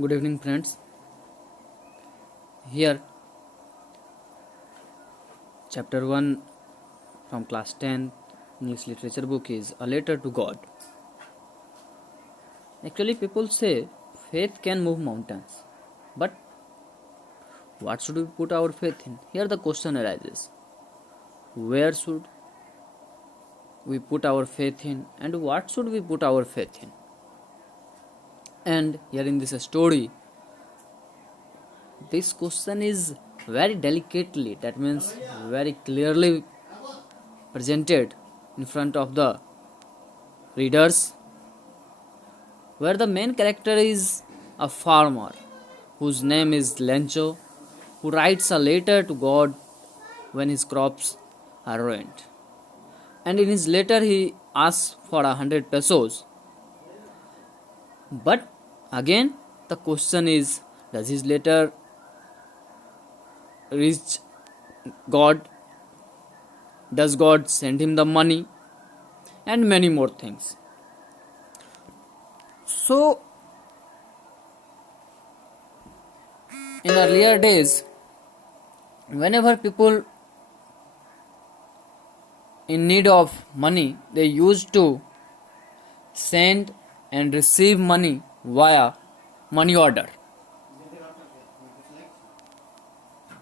Good evening, friends. Here, chapter 1 from class 10 English literature book is A Letter to God. Actually, people say faith can move mountains, but what should we put our faith in? Here, the question arises, where should we put our faith in, and what should we put our faith in? And here in this story, this question is very delicately, that means very clearly presented in front of the readers, where the main character is a farmer whose name is Lencho, who writes a letter to God when his crops are ruined. And in his letter he asks for 100 pesos. But again the question is, does his letter reach God? Does God send him the money? And many more things. So, in earlier days, whenever people in need of money, they used to send and receive money via money order.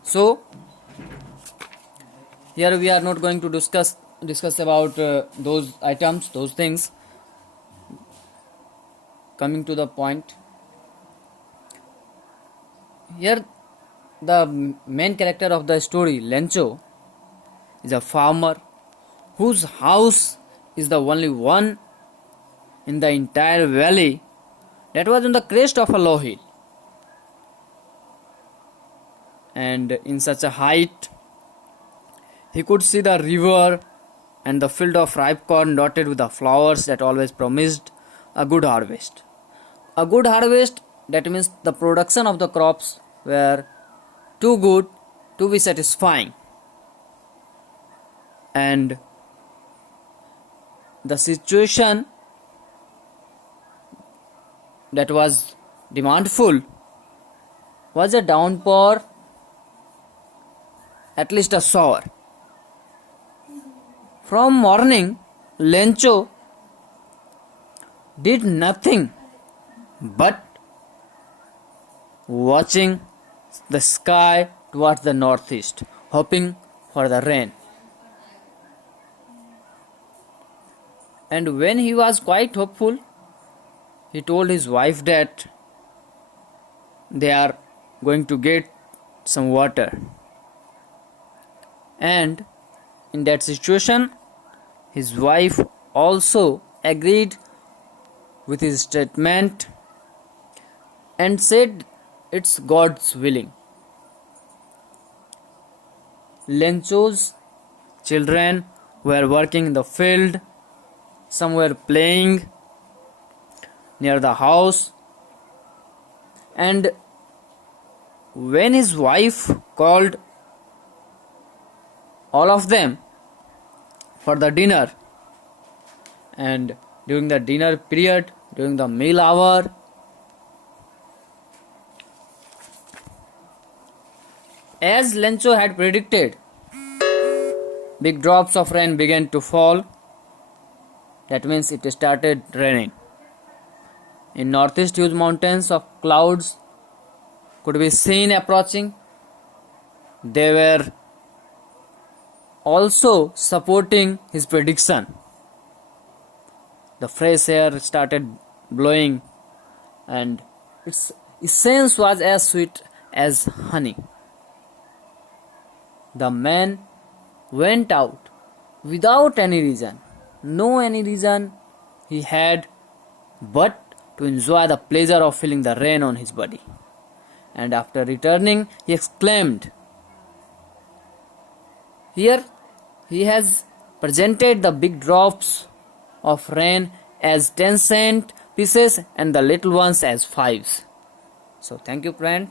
So, here we are not going to discuss about those items, those things. Coming to the point, here the main character of the story, Lencho, is a farmer whose house is the only one in the entire valley that was on the crest of a low hill. And in such a height, he could see the river and the field of ripe corn dotted with the flowers that always promised a good harvest. A good harvest, that means the production of the crops were too good to be satisfying. And the situation that was demandful was a downpour, at least a shower. From morning, Lencho did nothing but watching the sky towards the northeast, hoping for the rain. And when he was quite hopeful, he told his wife that they are going to get some water. And in that situation, his wife also agreed with his statement and said it's God's willing. Lencho's children were working in the field, some were playing near the house, and when his wife called all of them for the dinner, and during the dinner period, during the meal hour, as Lencho had predicted, big drops of rain began to fall. That means it started raining. In northeast, huge mountains of clouds could be seen approaching. They were also supporting his prediction. The fresh air started blowing, and its essence was as sweet as honey. The man went out without any reason. No any reason he had but to enjoy the pleasure of feeling the rain on his body. And after returning, he exclaimed, here he has presented the big drops of rain as 10-cent pieces and the little ones as 5s. So thank you, friend.